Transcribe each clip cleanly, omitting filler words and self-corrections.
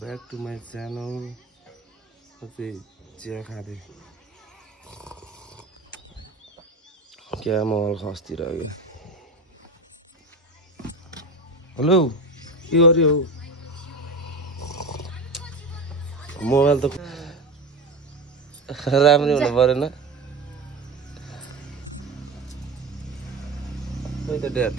back to my channel. Okay, चिया खाँदै क्या मल खस्तिरह्यो। हेलो के गर्यो मोबाइल त राम्रै हुनु परेन खोइ त ड्याड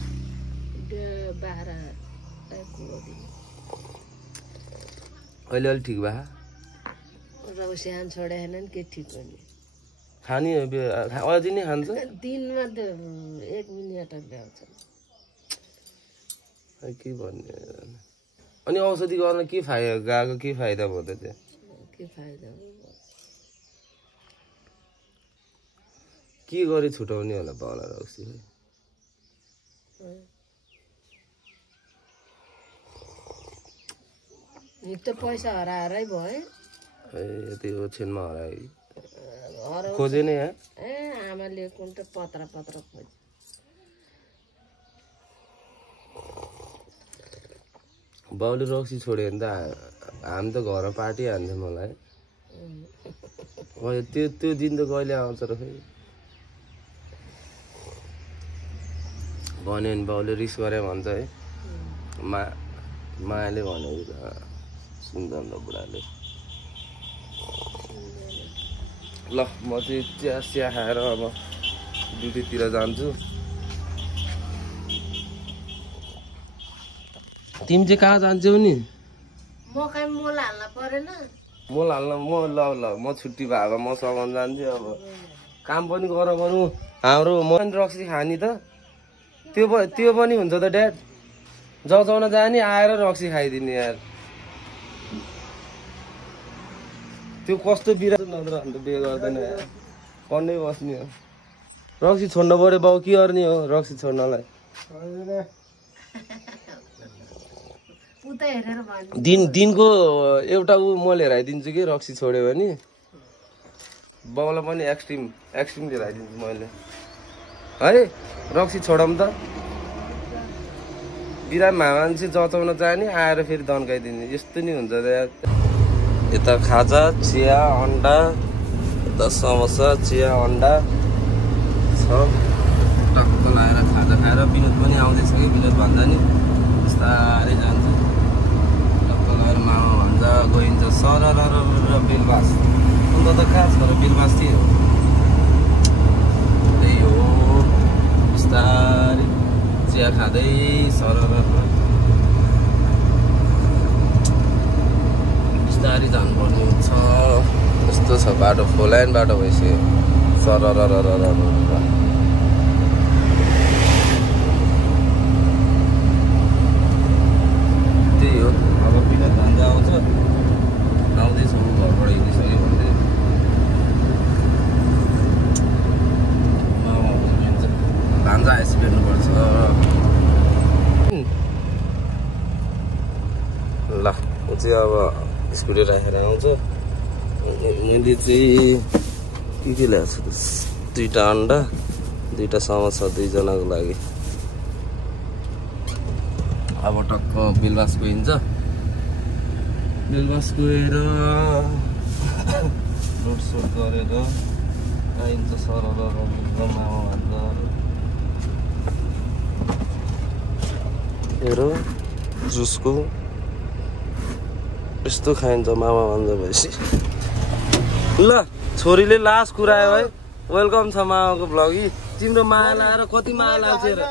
अहिले अलि ठिक भए रौसियान छोडेन के ठीक गर्ने खानी अझै नै खान्छ दिनमा त 1 मिनेट ल्याउँछ के भन्ने अनि औषधि गर्न के फाइदा गाको के फाइदा भयो त त्यहाँ के फाइदा के गरी छुटाउने होला बाउला रौसी नि त पैसा हराएरै भयो ए त्यो छेनमा हरायो खोजे नै ए आमाले कुन त पत्र खोज बाउले रक्सी छोड्यो भने त हामी त घर पार्टी हान्थ्यो मलाई त्यो दिन त कहिले आउँछ र फेरि भन्यो भने बाउले रिस गरे भन्छ है मायाले भनेको त सुन्दैन त बुढाले ल म चाहिँ चिया खाएर अब ड्युटीतिर जान्छु तिमी चाहिँ कहाँ जान्छौ नि म कहीँ मोल हाल्न परेन मोल हाल्न ल म छुट्टी भएको म सघाउन जान्छु अब काम पनि गरौँ हाम्रो म पनि रक्सी खाने त त्यो पनि हुन्छ त ड्याड जचाउन जाने आएर रक्सी खाइदिने यार त्यो कस्तो बिरा नत्र अन्त बिहे गर्दैन पढ्नै बस्ने हो रक्सी छोड्न पऱ्यो बाउ के गर्ने हो रक्सी छोड्नलाई दिनको एउटा म लिएर आइदिन्छु कि रक्सी छोड्यो भने बाउलाई पनि एक्सट्रिम लिएर आइदिन्छु मैले है रक्सी छोडौँ त बिरामी मान्छे जचाउन जाने आएर फेरि दन्काइदिने यस्तो नि हुन्छ त यता खाजा चिया अन्डा यता समोसा चिया अन्डा छ टक्क लगाएर खाजा खाएर विनोद पनि आउँदैछ कि विनोद भन्दा नि बिस्तारै जान्छ टक्क लगाएर मामा भन्छ गइन्छ सर र बेलबास अन्त त कहाँ छ र बेलबास थियो त्यही हो बिस्तारै चिया खाँदै सर बिस्तारै जानुपर्ने हुन्छ यस्तो छ बाटो फोलाइन बाटो भइसक्यो सर त्यही हो अब बिना भान्जा आउँछ आउँदैछ घरबाट हिँडिसक्यो भन्दै भान्जा आएपछि भेट्नुपर्छ ल ऊ चाहिँ अब स्कुटी राखेर आउँछ मैले चाहिँ के ल्याएको छु 2टा अन्डा 2टा समोसा 2जनाको लागि अब टक्क बेलबास गइन्छ बेलबास गएर रोडसोड गरेर आइन्छ सर मामा भन्दा हेरो जुसको यस्तो खाइन्छ मामा भन्दा भएपछि ल छोरीले लास्ट कुरायो है वेलकम छ मामाको भ्लग तिम्रो माया लगाएर कति माया लाग्छ हेर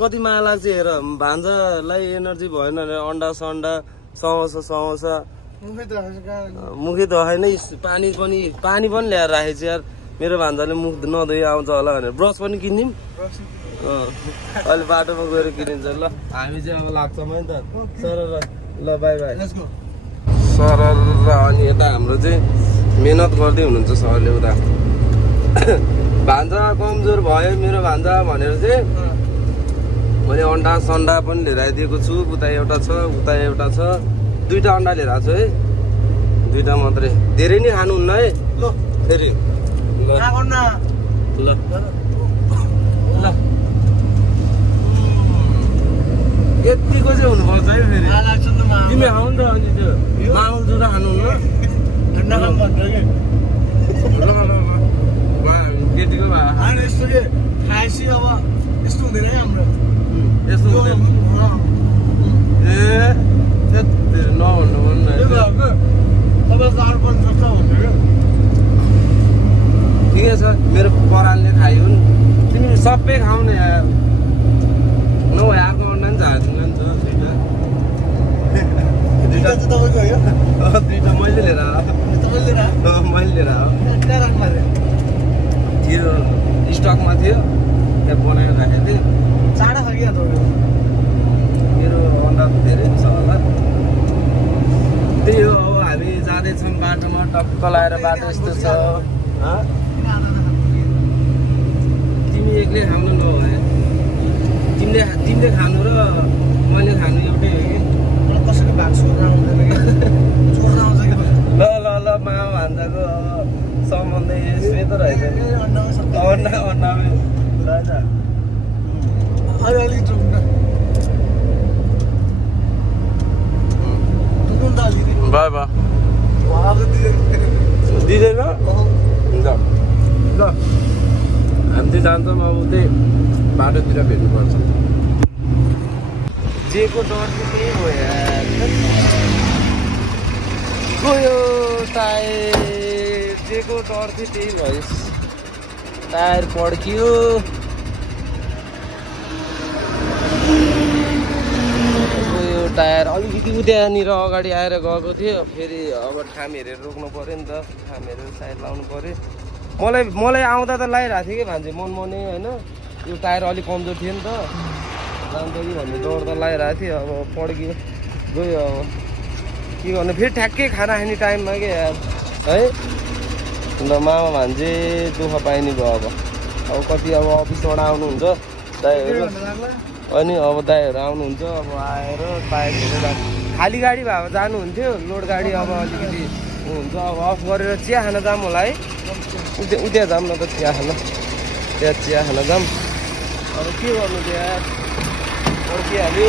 कति माया लाग्छ हेर भान्जालाई एनर्जी भएन अरे अन्डा सन्डा समोसा मुखै दखाइ नै पानी पनि ल्याएर राखेछ यार मेरो भान्जाले मुख नधोइ आउँछ होला भनेर ब्रस पनि किनिदिउँ अहिले बाटोमा गएर किनिन्छ ल हामी चाहिँ अब लाग्छौँ है त सर ल बाई सर अनि यता हाम्रो चाहिँ मेहनत गर्दै हुनुहुन्छ सरले उता भान्जा कमजोर भयो मेरो भान्जा भनेर चाहिँ मैले अन्डा सन्डा पनि लिएर आइदिएको छु उता एउटा छ उता एउटा छ 2टा अन्डा लिएर आएको छु है 2टा मात्रै धेरै नै खानुहुन्न है ल फेरि ल यतिको चाहिँ हुनुपर्छ है फेरि तिमी खाऊ नि त अनि त्यो माउल जुरा खानु न केटीको भए यस्तो के खाएपछि अब यस्तो हुँदैन है हाम्रो यस्तो हुँदैन ए नभन्नु भन्नु तपाईँको अर्पण सक्छ भन्नु ठिकै छ मेरो परालले खायो नि तिमी सबै खाउने यार नभए अर्को अन्डा पनि झार्दिन नि त दुइटा चाहिँ तपाईँको हो दुइटा मैले लिएर तपाईँले मैले लिएर कहाँ राख्नु थियो स्टकमा थियो त्यहाँ बनाएर राखेको थिएँ चाँडा छ क्या तपाईँको मेरो अन्डा धेरै छ होला त्यही हो अब हामी जाँदैछौँ बाटोमा टक्क लगाएर बाटो यस्तो छ तिमी एक्लै खानु नभए तिमीले खानु र मैले खानु एउटै हो कि मलाई कसैको भाग छोड्न आउँदैन कि छोड्न आउँछ कि ल ल ल मामा भान्जाको अब सम्बन्धै यस्तै त रहेछ नि अन्डामै रहेछ अलिअलि चुक्न टुकुन त अलिअलि बाई बाई अब दिँदैन हुन्छ ल हामी चाहिँ जान्छौँ अब त्यही बाटोतिर भेट्नुपर्छ जेको डर चाहिँ त्यही भयो गयो टायर जेको डर चाहिँ त्यही भयो टायर पड्कियो गयो टायर अलिकति उद्यानिर अगाडि आएर गएको थियो फेरि अब ठाम हेरेर रोक्नु पऱ्यो नि त ठाम हेरेर साइड लाउनु पऱ्यो मलाई आउँदा त लगाइरहेको थिएँ कि भान्जे मनमनै होइन यो टायर अलिक कमजोर थियो नि त जान्छ कि भन्ने डर त लगाइरहेको थियो अब पड्कियो गयो अब के गर्नु फेरि ठ्याक्कै खाना खाने टाइममा के यार है ल मामा भान्जे दुःख पाइने भयो अब कति अब अफिसबाट आउनुहुन्छ दाइहरू अनि अब दाइहरू आउनुहुन्छ अब आएर टायर हेरेर खाली गाडी भए जानुहुन्थ्यो लोड गाडी अब अलिकति हुन्छ अब अफ गरेर चिया खान जाऊँ होला है उद्या जाऊँ न त चिया खान त्यहाँ चिया खान जाऊँ अब के गर्नु त्यहाँ पर्खिहाल्यो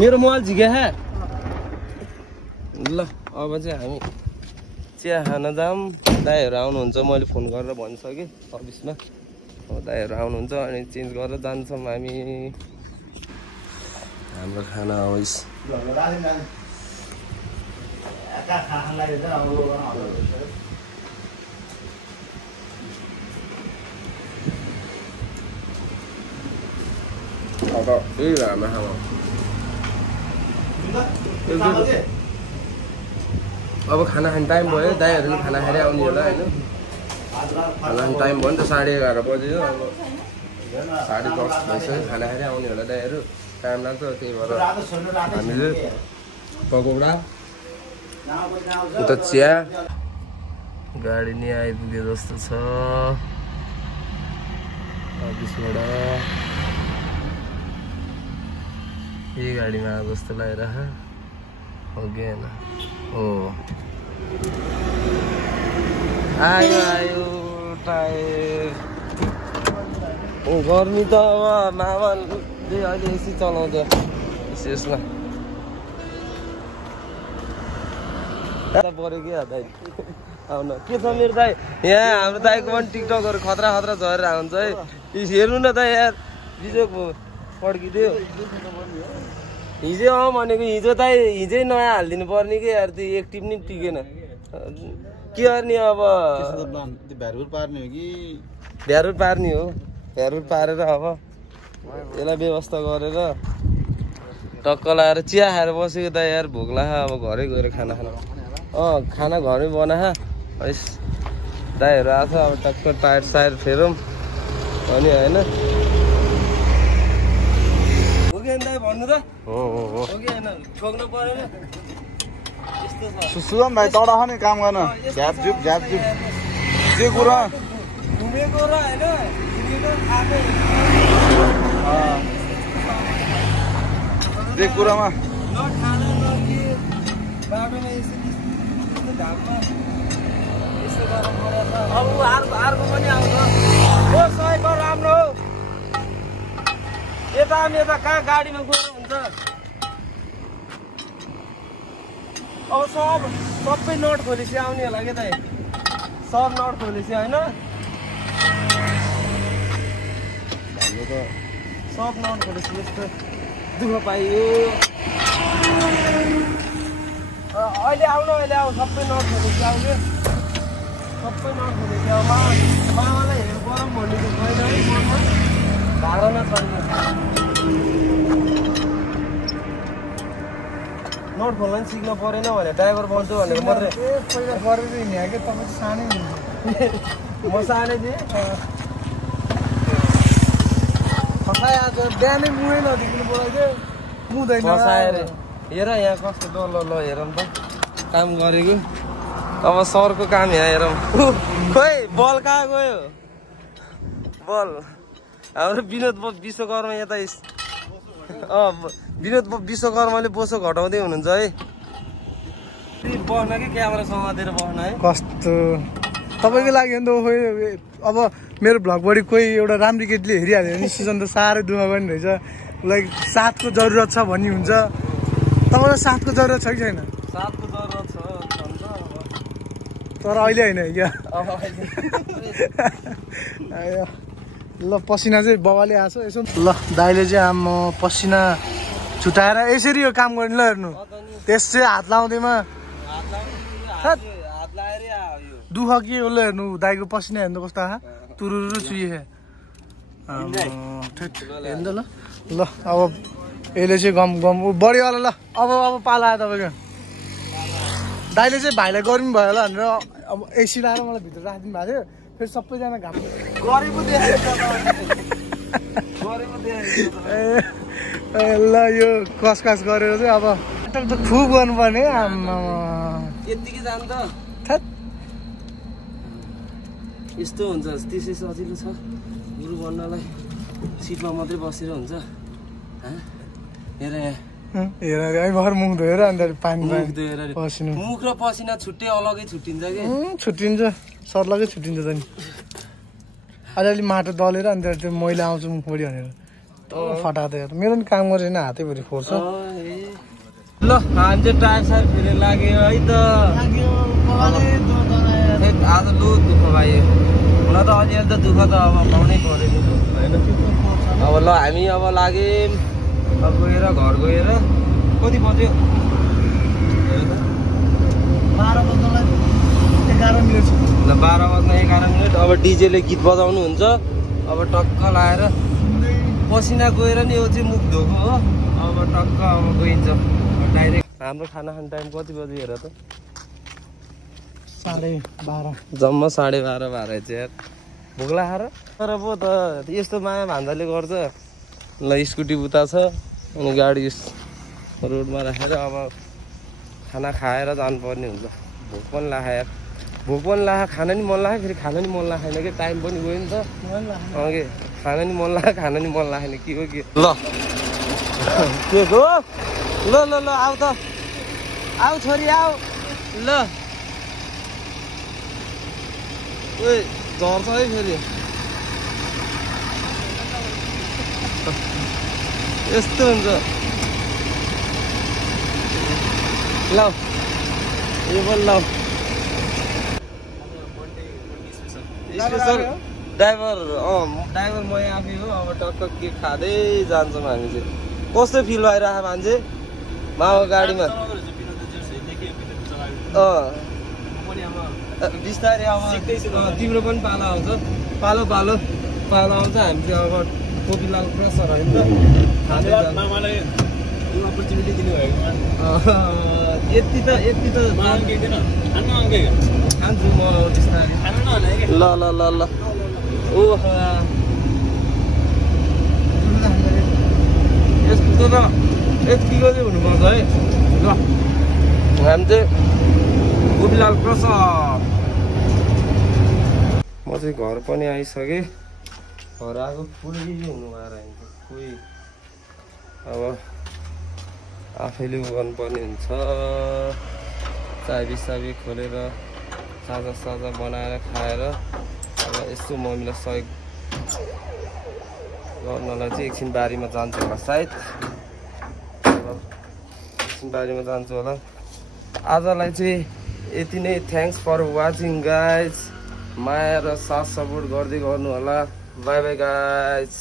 मेरो मोबाइल झिक्या ल अब चाहिँ हामी चिया खान जाऊँ दाइहरू आउनुहुन्छ मैले फोन गरेर भनिसकेँ अफिसमा अब दाइहरू आउनुहुन्छ अनि चेन्ज गरेर जान्छौँ हामी हाम्रो खाना अब यही घरमा खाना अब खाना खाने टाइम भयो दाइहरू पनि खाना खाएर आउने होला होइन खाना खाने टाइम भयो नि त 11:30 बज्यो अब 10:30 भइसक्यो खाना खाएर आउने होला दाइहरू टाइम लाग्छ त्यही भएर हामीले पकौडा उता चिया गाडी नै आइपुग्यो जस्तो छ अफिसबाट यही गाडीमा आएको जस्तो लागिरह हो कि होइन हो आयो टायर गर्मी त अब मामाले अहिले एसी चलाउँछ यसमा पऱ्यो कि दाइ आउन के छ मेरो दाइ यहाँ हाम्रो दाइको पनि टिकटकहरू खतरा खतरा झरेर आउँछ है हेर्नु न त यार बिजोक पड्किदियो हिजो भनेको हिजो दाइ हिजै नयाँ हालिदिनु पर्ने कि यार त्यो एक्टिभ नि टिकेन के गर्ने अब भ्यारुट पार्ने हो भ्यारुट पारेर अब यसलाई व्यवस्था गरेर टक्क लगाएर चिया खाएर बसेको त यार भोक लाग्यो अब घरै गएर खाना खाना घरै बना दाइहरू आएको छ अब टक्क टायर सायर फेरौँ अनि होइन भन्नु त हो ठोक्नु परेन सुगम भाइ तल नि काम गर्न झ्यापझुप जे कुरा घुमेको र होइन जे कुरामा अर्को पनि आउँछ राम्रो यता आउनु यता कहाँ गाडीमा गएर हुन्छ अब सबै नट खोलेपछि आउने होला के दाइ सब नट खोलेपछि होइन हाम्रो त सब नट खोलेपछि यस्तो दुःख पाइयो अहिले आउनु अहिले आऊ सबै नट खोलेपछि आउने सबै नट खोलेपछि अब मामालाई हेर गरम भन्ने त छैन है मनमा धारणा छैन नट खोल्न पनि सिक्न परेन भने ड्राइभर बन्छु भनेको मात्रै पहिला गरेर हिँड्यो कि तपाईँ सानै म सानै थिएँ फसाए आज बिहानै मुहे नदेखिनु बोलाइदियो मुँदैन फसाएर हेर यहाँ कस्तो ल हेरौँ त काम गरेको अब सरको काम यहाँ हेरौँ खोइ बल कहाँ गयो बल हाम्रो विनोद विश्वकर्मा यता विनोद विश्वकर्माले बोसो घटाउँदै हुनुहुन्छ है बस्न कि क्यामेरा समातेर बस्न है कस्तो तपाईँको लागि अन्त खोइ अब मेरो भ्लगबाट कोही एउटा राम्रो केटीले हेरिहाल्यो भने सिजन त साह्रै दुःख गर्ने रहेछ उसलाई साथको जरुरत छ भन्ने हुन्छ तपाईँलाई साथको जरुरत छ कि छैन साथको जरुरत छ तर अहिले होइन क्या ल पसिना चाहिँ बाबाले आएको यसो ल दाइले चाहिँ आम्म पसिना छुटाएर यसरी यो काम गर्ने ल हेर्नु त्यस चाहिँ हात लाउँदैमा हात लाएर दुःख के हो ल हेर्नु दाइको पसिना हेर्नु कस्तो आहा तुरुरु चुहे हेर्नु ल ल अब यसले चाहिँ गम बढी होला ल अब पाला आयो तपाईँको दाइले चाहिँ भाइलाई गर्नु भयो होला भनेर अब एसी लाएर मलाई भित्र राखिदिनु भएको थियो फेरि सबैजना घाम गरेको ल यो कस गरेर चाहिँ अब नाटक त खुब गर्नुपर्ने आम्मा यतिकै जानु त यस्तो हुन्छ त्यसै सजिलो छ गुरु बन्नलाई सिटमा मात्रै बसेर हुन्छ हेर हेर भर मुख धोएर अन्त पानी पसिना मुख र पसिना छुट्टै अलगै छुट्टिन्छ कि छुट्टिन्छ सर्लगै छुट्टिन्छ त नि अलिअलि माटो दलेर अन्त त्यो मैला आउँछ मुखभरि भनेर फटा त मेरो पनि काम गरेन हातैभरि फोर्छ ल हामी चाहिँ टायर सायर फेरि लाग्यो है त आज लु दुःख पायो हुन त अलिअलि त दुःख त अब पाउनै पऱ्यो नि होइन अब ल हामी अब लाग्यौँ अब गएर घर गएर कति बज्यो 12 बज्नलाई 11 मिनेट ल 12 बज्न 11 मिनेट अब डिजेले गीत बजाउनु हुन्छ अब टक्क लाएर पसिना गएर नि यो चाहिँ मुख धोको हो अब टक्क अब गइन्छ डाइरेक्ट हाम्रो खाना खाने टाइम कति बज्यो हेर त 12:30 जम्मा 12:30 भएछ यार भोक लागेर तर पो त यस्तो माया भान्जाले गर्छ ल स्कुटी बुता छ अनि गाडी रोडमा राखेर अब खाना खाएर जानुपर्ने हुन्छ भोक पनि लाग्यो यार भोक पनि लाग्यो खाना नि मन लाग्यो फेरि खाना नि मन लागेन कि टाइम पनि गयो नि त अघि खाना नि मन लाग्यो खाना नि मन लागेन के हो के ल के हो ल ल ल आऊ त आऊ छोरी आऊ ल ओए झर्छ है फेरि यस्तो हुन्छ ल यो पनि ल स्पेसल ड्राइभर ड्राइभर म आफै हो अब टक्क के खाँदै जान्छौँ हामी चाहिँ कस्तो फिल भइरहेको मान्छे मामा गाडीमा बिस्तारै अब तिम्रो पनि पालो आउँछ पालो पालो पालो आउँछ हामी चाहिँ अब कोपिलाल क्रसर होइन अपर्च्युनिटी दिनुभएको यति त खान्छु म बिस्तारै ल ल ल ल ओ यस्तो त यतिको चाहिँ हुनुपर्छ है ल हामी चाहिँ कोपिलाल क्रसर म चाहिँ घर पनि आइसकेँ घर आएको पुरै हुनु भएर कोही अब आफैले गर्नुपर्ने हुन्छ चाबी साबी खोलेर साजा बनाएर खाएर अब यसो मम्मीलाई सहयोग गर्नलाई चाहिँ एकछिन बारीमा जान्छु होला सायद एकछिन बारीमा जान्छु होला आजलाई चाहिँ यति नै थ्याङ्क्स फर वाचिङ गाइज माया र साथ सपोर्ट गर्दै गर्नु होला बाई बाई गाइज